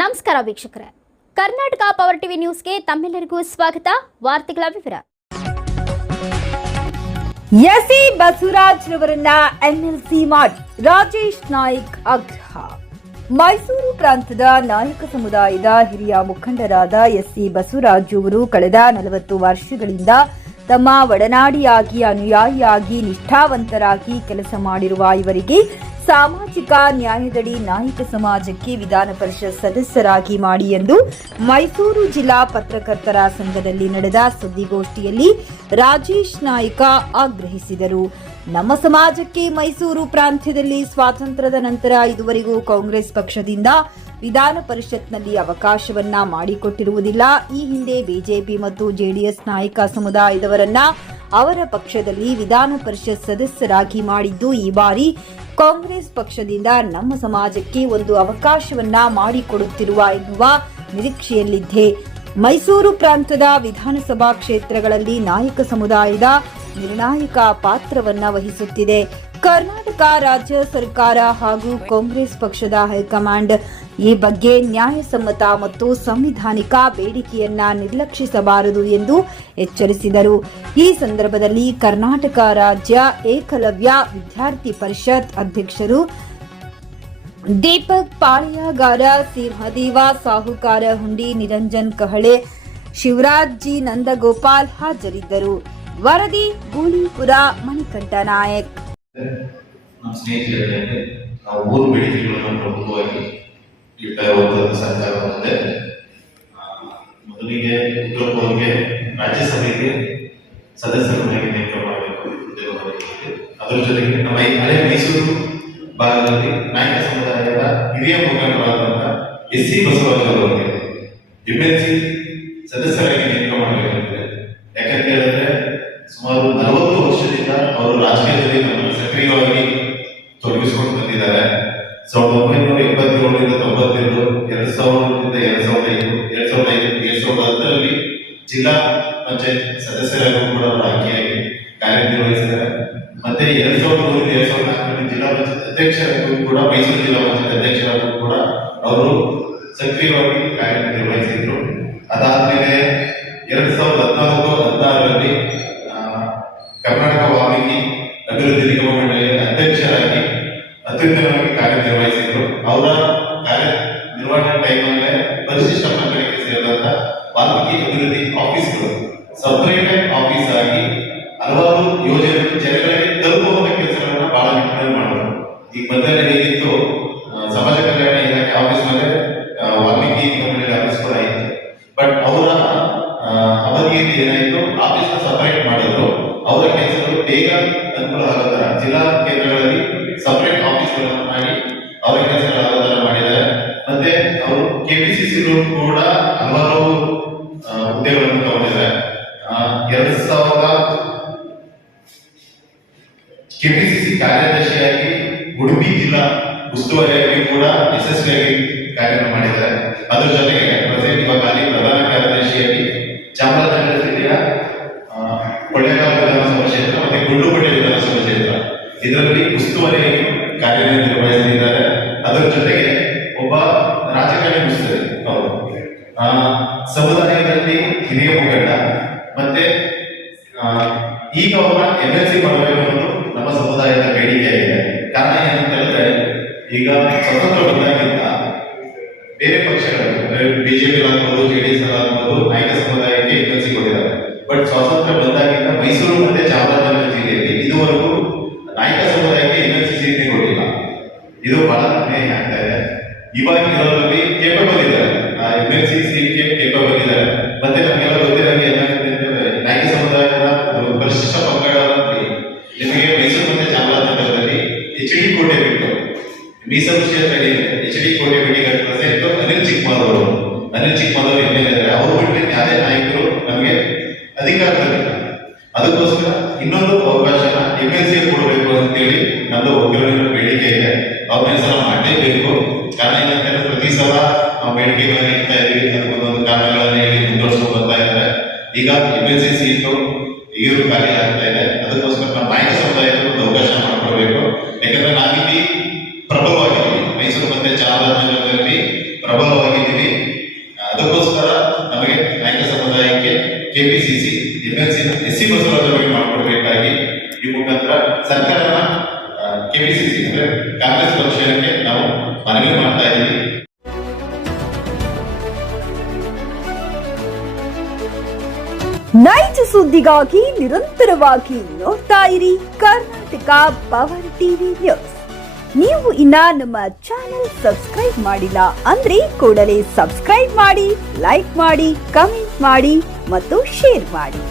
ನಮಸ್ಕಾರ ವೀಕ್ಷಕರೇ, Karnataka power TV ನ್ಯೂಸ್ಗೆ ತಮ್ಮೆಲ್ಲರಿಗೂ ಸ್ವಾಗತ. ವಾರ್ತೆಗಳ ವಿವರ. ಎಸ್ಸಿ ಬಸವರಾಜ್ ರವರನ್ನ ಎಂಎಲ್ಸಿ ಮಾಡಿ ರಾಜೇಶ್ ನಾಯ್ಕ್ ಆಗ್ರಹ. ಮೈಸೂರು ಪ್ರಾಂತದ ನಾಯಕ ಸಮುದಾಯದ ಹಿರಿಯ ಮುಖಂಡರಾದ ಎಸ್ಸಿ ಬಸವರಾಜ್ ಅವರು ಕಳೆದ 40 ವರ್ಷಗಳಿಂದ ತಮ್ಮ ಒಡನಾಡಿಯಾಗಿ, ಅನುಯಾಯಿಯಾಗಿ, ನಿಷ್ಠಾವಂತರಾಗಿ ಕೆಲಸ ಮಾಡಿರುವ ಇವರಿಗೆ ಸಾಮಾಜಿಕ ನ್ಯಾಯದಡಿ ನಾಯಕ ಸಮಾಜಕ್ಕೆ ವಿಧಾನ ಪರಿಷತ್ ಸದಸ್ಯರಾಗಿ ಮಾಡಿ ಎಂದು ಮೈಸೂರು ಜಿಲ್ಲಾ ಪತ್ರಕರ್ತರ ಸಂಘದಲ್ಲಿ ನಡೆದ ಸುದ್ದಿಗೋಷ್ಠಿಯಲ್ಲಿ ರಾಜೇಶ್ ನಾಯ್ಕ ಆಗ್ರಹಿಸಿದರು. ನಮ್ಮ ಸಮಾಜಕ್ಕೆ ಮೈಸೂರು ಪ್ರಾಂತ್ಯದಲ್ಲಿ ಸ್ವಾತಂತ್ರ್ಯದ ನಂತರ ಇದುವರೆಗೂ ಕಾಂಗ್ರೆಸ್ ಪಕ್ಷದಿಂದ ವಿಧಾನ ಪರಿಷತ್ನಲ್ಲಿ ಅವಕಾಶವನ್ನ ಮಾಡಿಕೊಟ್ಟಿರುವುದಿಲ್ಲ. ಈ ಹಿಂದೆ ಬಿಜೆಪಿ ಮತ್ತು ಜೆಡಿಎಸ್ ನಾಯಕ ಸಮುದಾಯದವರನ್ನ ಅವರ ಪಕ್ಷದಲ್ಲಿ ವಿಧಾನ ಪರಿಷತ್ ಸದಸ್ಯರಾಗಿ ಮಾಡಿದ್ದು, ಈ ಬಾರಿ ಕಾಂಗ್ರೆಸ್ ಪಕ್ಷದಿಂದ ನಮ್ಮ ಸಮಾಜಕ್ಕೆ ಒಂದು ಅವಕಾಶವನ್ನ ಮಾಡಿಕೊಡುತ್ತಿರುವ ಎನ್ನುವ ನಿರೀಕ್ಷೆಯಲ್ಲಿದ್ದೆ. ಮೈಸೂರು ಪ್ರಾಂತದ ವಿಧಾನಸಭಾ ಕ್ಷೇತ್ರಗಳಲ್ಲಿ ನಾಯಕ ಸಮುದಾಯದ ನಿರ್ಣಾಯಕ ಪಾತ್ರವನ್ನ ವಹಿಸುತ್ತಿದೆ. ಕರ್ನಾಟಕ ರಾಜ್ಯ ಸರ್ಕಾರ ಹಾಗೂ ಕಾಂಗ್ರೆಸ್ ಪಕ್ಷದ ಹೈಕಮಾಂಡ್ ಈ ಬಗ್ಗೆ ನ್ಯಾಯಸಮ್ಮತ ಮತ್ತು ಸಂವಿಧಾನಿಕ ಬೇಡಿಕೆಯನ್ನ ನಿರ್ಲಕ್ಷಿಸಬಾರದು ಎಂದು ಎಚ್ಚರಿಸಿದರು. ಈ ಸಂದರ್ಭದಲ್ಲಿ ಕರ್ನಾಟಕ ರಾಜ್ಯ ಏಕಲವ್ಯ ವಿದ್ಯಾರ್ಥಿ ಪರಿಷತ್ ಅಧ್ಯಕ್ಷರು ದೀಪಕ್ ಪಾಳ್ಯಗಾರ, ಸಿಂಹದೇವ ಸಾಹುಕಾರ ಹುಂಡಿ, ನಿರಂಜನ್ ಕಹಳೆ, ಶಿವರಾಜ್ ಜಿ ನಂದಗೋಪಾಲ್ ಹಾಜರಿದ್ದರು. ವರದಿ ಗೂಳಿಪುರ, ಮಣಿಕಂಠ ನಾಯಕ್. ನಮ್ಮ ಸ್ನೇಹಿತರಿಗೆ ನಾವು 3 ಬೇಡಿಕೆಗಳನ್ನು ಪ್ರಮುಖವಾಗಿ ಇಡ್ತಾ ಇರುವಂತಹ ಸರ್ಕಾರ ಬಂದಿದೆ. ಮೊದಲಿಗೆ ಉಗ್ರಪ್ಪರಿಗೆ ರಾಜ್ಯಸಭೆಗೆ ಸದಸ್ಯರನ್ನಾಗಿ ನೇಮಕ ಮಾಡಬೇಕು. ಅದರ ಜೊತೆಗೆ ನಮ್ಮ ಹಳೆ ಮೈಸೂರು ಭಾಗದಲ್ಲಿ ನಾಯಕ ಸಮುದಾಯದ ಹಿರಿಯ ಮುಖಂಡರಾದಂತಹ ಎಸ್ಸಿ ಬಸವರಾಜ್ ಅವರಿಗೆ ಎಂಎಲ್ಸಿ ಸದಸ್ಯರಾಗಿ ನೇಮಕ ಮಾಡಬೇಕಾಗಿದೆ. ಯಾಕಂತ ಹೇಳಿದ್ರೆ ಸುಮಾರು 40 ವರ್ಷದಿಂದ ಅವರು ರಾಜಕೀಯದಲ್ಲಿ ಸಕ್ರಿಯವಾಗಿ ತೊಡಗಿಸಿಕೊಂಡು ಬಂದಿದ್ದಾರೆ. 1977ರಿಂದ 92, 2000ರಿಂದ 2005 ಜಿಲ್ಲಾ ಪಂಚಾಯತ್ ಸದಸ್ಯರಾಗೂ ಕೂಡ ಆಯ್ಕೆಯಾಗಿ ಕಾರ್ಯನಿರ್ವಹಿಸಿದ್ದಾರೆ. ಮತ್ತೆ 2003ರಿಂದ 2004 ಜಿಲ್ಲಾ ಪಂಚಾಯತ್ ಅಧ್ಯಕ್ಷರಾಗೂ ಕೂಡ, ಮೈಸೂರು ಜಿಲ್ಲಾ ಪಂಚಾಯತ್ ಅಧ್ಯಕ್ಷರಾಗೂ ಕೂಡ ಅವರು ಸಕ್ರಿಯವಾಗಿ ಕಾರ್ಯನಿರ್ವಹಿಸಿದ್ರು. ಅದಾದ್ಮೇಲೆ 2014-16ರಲ್ಲಿ ಕರ್ನಾಟಕ ವಾಲ್ಮೀಕಿ ಅಭಿವೃದ್ಧಿ ನಿಗಮ ಮಂಡಳಿಯ ಅಧ್ಯಕ್ಷರಾಗಿ ಅತ್ಯುತ್ತಮವಾಗಿ ಕಾರ್ಯನಿರ್ವಹಿಸಿದ್ರು. ಅವರ ಕಾರ್ಯನಿರ್ವಹಣೆ ಟೈಮಲ್ಲೇ ಪರಿಶಿಷ್ಟ ಪಂಗಡಕ್ಕೆ ಸೇರಿದಂತ ವಾಲ್ಮೀಕಿ ಅಭಿವೃದ್ಧಿ ಆಫೀಸ್ಗಳು ಸಪರೇಟ್ ಆಫೀಸ್ ಆಗಿ ಹಲವಾರು ಯೋಜನೆಗಳು ಜನಗಳಿಗೆ ತಲುಪುವಂತ ಕೆಲಸಗಳನ್ನ ಬಹಳ ನಿಟ್ಟಿನಲ್ಲಿ ಮಾಡಿದ್ರು. ಈಗ ಮೊದಲೇ ಹೇಗಿತ್ತು, ಸಮಾಜ ಕಲ್ಯಾಣ ಇಲಾಖೆ ಆಫೀಸ್ ಮೇಲೆ ವಾಲ್ಮೀಕಿ ನಿಗಮ ಮಂಡಳಿ ಆಫೀಸ್ ಕೂಡ ಇತ್ತು. ಬಟ್ ಅವರ ಅವಧಿಯಲ್ಲಿ ಏನಾಯಿತು, ಆಫೀಸ್ ಸಪರೇಟ್ ಮಾಡಿದ್ರು. ಅವರ ಕೆಲಸಗಳು ಬೇಗ ಅನುಕೂಲ ಆಗೋ ತರ ಜಿಲ್ಲಾ ಕೇಂದ್ರಗಳಲ್ಲಿ ಸಪರೇಟ್ ಆಫೀಸ್ಗಳನ್ನು ಮಾಡಿ ಅವರ ಕೆಲಸಗಳಾಗೋ ತರ ಮಾಡಿದ್ದಾರೆ. ಮತ್ತೆ ಅವರು ಕೆಪಿಸಿಸಿ ಕೂಡ ಹಲವಾರು ಹುದ್ದೆಗಳನ್ನು ತಗೊಂಡಿದ್ದಾರೆ. 2000 ಕೆಪಿಸಿಸಿ ಕಾರ್ಯದರ್ಶಿಯಾಗಿ ಉಡುಪಿ ಜಿಲ್ಲಾ ಉಸ್ತುವಾರಿಯಾಗಿ ಕೂಡ ಯಶಸ್ವಿಯಾಗಿ ಕಾರ್ಯ ಮಾಡಿದ್ದಾರೆ. ಅದರ ಜೊತೆಗೆ ಇವಾಗ ಅಲ್ಲಿ ಪ್ರಧಾನ ಕಾರ್ಯದರ್ಶಿಯಾಗಿ ಚಾಮರಾಜನಗರ ಜಿಲ್ಲೆಯ ಕೊಳ್ಳೇಗಾಲ ವಿಧಾನಸಭಾ ಕ್ಷೇತ್ರ ಮತ್ತೆ ಗುಂಡ್ಲುಪೇಟೆ ವಿಧಾನಸಭಾ ಕ್ಷೇತ್ರ ಇದರಲ್ಲಿ ಉಸ್ತುವಾರಿಯಾಗಿ ಕಾರ್ಯನಿರ್ವಹಿಸಿದ್ದಾರೆ. ಅದರ ಜೊತೆಗೆ ಒಬ್ಬ ರಾಜಕಾರಣಿ ಮುಗಿಸಿದ್ದಾರೆ. ಅವರು ಸಮುದಾಯದಲ್ಲಿ ಹಿರಿಯ ಮುಖಂಡ. ಮತ್ತೆ ಈಗ ಅವ್ರನ್ನ ಎಂಎಲ್ಸಿ ಮಾಡಬೇಕು ಅನ್ನೋದು ನಮ್ಮ ಸಮುದಾಯದ ಬೇಡಿಕೆ ಆಗಿದೆ. ಕಾರಣ ಏನಂತ ಹೇಳಿದ್ರೆ, ಈಗ ಸ್ವತಂತ್ರ ಬಂದಾಗಿಂದ ಬೇರೆ ಪಕ್ಷಗಳು ಬಿಜೆಪಿ ಆಗ್ಬೋದು, ಜೆಡಿಎಸ್ ಆಗ್ಬೋದು, ನಾಯಕ ಸಮುದಾಯಕ್ಕೆ ಎಂಎಲ್ಸಿ ಕೊಟ್ಟಿದ್ದಾರೆ. ಬಟ್ ಸ್ವಾತಂತ್ರ್ಯ ಬಂದಾಗಿಂದ ಮೈಸೂರು ಮತ್ತೆ ಚಾಮರಾಜನಗರ ಜಿಲ್ಲೆಯಲ್ಲಿ ಇದುವರೆಗೂ ನಾಯಕ ಸಮುದಾಯಕ್ಕೆ ಎಂಎಲ್ಸಿ ಸೀಟ್ನೇ ಕೊಟ್ಟಿಲ್ಲ. ಇದು ಬಹಳ ಅನ್ಯಾಯ ಆಗ್ತಾ ಇದೆ. ಇವಾಗ ಇರೋದ್ರಲ್ಲಿ ಕೇಪಬಲ್ ಇದ್ದಾರೆ, ಎಂಎಲ್ಸಿ ಸೀಟ್ಗೆ ಕೇಪಬಲ್ ಇದ್ದಾರೆ. ಮತ್ತೆ ನಮಗೆಲ್ಲ ಗೊತ್ತಿರೋಂಗೆ ಏನಾಗುತ್ತೆ ಅಂತಂದ್ರೆ, ನಾಯಕ ಸಮುದಾಯದ ಪರಿಶಿಷ್ಟ ಪಂಗಡದಲ್ಲಿ ನಿಮಗೆ ಮೈಸೂರು ಮತ್ತೆ ಚಾಮರಾಜನಗರದಲ್ಲಿ HD ಕೋಟೆ ಬಿಟ್ಟು ಮೀಸಲು ಕ್ಷೇತ್ರ HD ಕೋಟೆ ಬಿಟ್ಟಿಗೆ ಪ್ರೆಸೆಂಟ್ ಅನಿಲ್ ಚಿಕ್ಕಮಾದವರು ಎಮ್ಎಲ್ಎ ಇದ್ದಾರೆ. ಅವರು ಬಿಟ್ಟರೆ ಯಾವುದೇ ನಾಯಕರು ನಮಗೆ ಅಧಿಕಾರದಲ್ಲಿಲ್ಲ. ಅದಕ್ಕೋಸ್ಕರ ಇನ್ನೊಂದು ಅವಕಾಶನ ಎಂಎಲ್ಸಿ ಕೊಡಬೇಕು ಅಂತೇಳಿ ನಮ್ಮದು ಒಗ್ಗರಣಿನ ಬೇಡಿಕೆ ಇದೆ. ಅವ್ರನ್ನ ಮಾಡಲೇಬೇಕು. ಕಾರಣ ಏನಂತಂದ್ರೆ, ಪ್ರತಿ ಸಲ ನಾವು ಬೇಡಿಕೆಗಳನ್ನ ಇಡ್ತಾ ಇದೀವಿ, ಅದಕ್ಕೊಂದೊಂದು ಕಾರಣಗಳನ್ನ ಹೇಳಿ ಮುಂದುವರಿಸ್ಕೊಂಡು ಬರ್ತಾ ಇದ್ದಾರೆ. ಈಗ ಎಂಎಲ್ಸಿ ಸೀಟು ಈಗಲೂ ಖಾಲಿ ಆಗ್ತಾ ಇದೆ. ಅದಕ್ಕೋಸ್ಕರ ನಾವು ನಾಯಕ ಸಮುದಾಯಕ್ಕೆ ಒಂದು ಅವಕಾಶ ಮಾಡಿಕೊಡ್ಬೇಕು. ಯಾಕಂದ್ರೆ ನಾವಿಲ್ಲಿ ಪ್ರಬಲವಾಗಿದ್ದೀವಿ, ಮೈಸೂರು ಮತ್ತೆ ಚಾಮರಾಜನಗರದಲ್ಲಿ ಪ್ರಬಲವಾಗಿದ್ದೀವಿ. ಕೆಪಿಸಿಸಿ MLC SC ಬಸ್ಸುಗಳ ಬಗ್ಗೆ ಮಾಡಿಕೊಡ್ಬೇಕಾಗಿ ಈ ಮುಖಾಂತರ ಸರ್ಕಾರನ ಕೆಪಿಸಿಸಿ ಅಂದ್ರೆ ಕಾಂಗ್ರೆಸ್ ಪಕ್ಷಕ್ಕೆ ನಾವು ಮನವಿ ಮಾಡ್ತಾ ಇದ್ದೀವಿ. ನೈಜ ಸುದ್ದಿಗಾಗಿ ನಿರಂತರವಾಗಿ ನೋಡ್ತಾ ಇರಿ ಕರ್ನಾಟಕ ಪವರ್ ಟಿವಿ ನ್ಯೂಸ್. ನೀವು ಇನ್ನ ನಮ್ಮ ಚಾನೆಲ್ ಸಬ್ಸ್ಕ್ರೈಬ್ ಮಾಡಿಲ್ಲ ಅಂದ್ರೆ ಕೂಡಲೇ ಸಬ್ಸ್ಕ್ರೈಬ್ ಮಾಡಿ, ಲೈಕ್ ಮಾಡಿ, ಕಮೆಂಟ್ ಮಾಡಿ ಮತ್ತು ಶೇರ್ ಮಾಡಿ.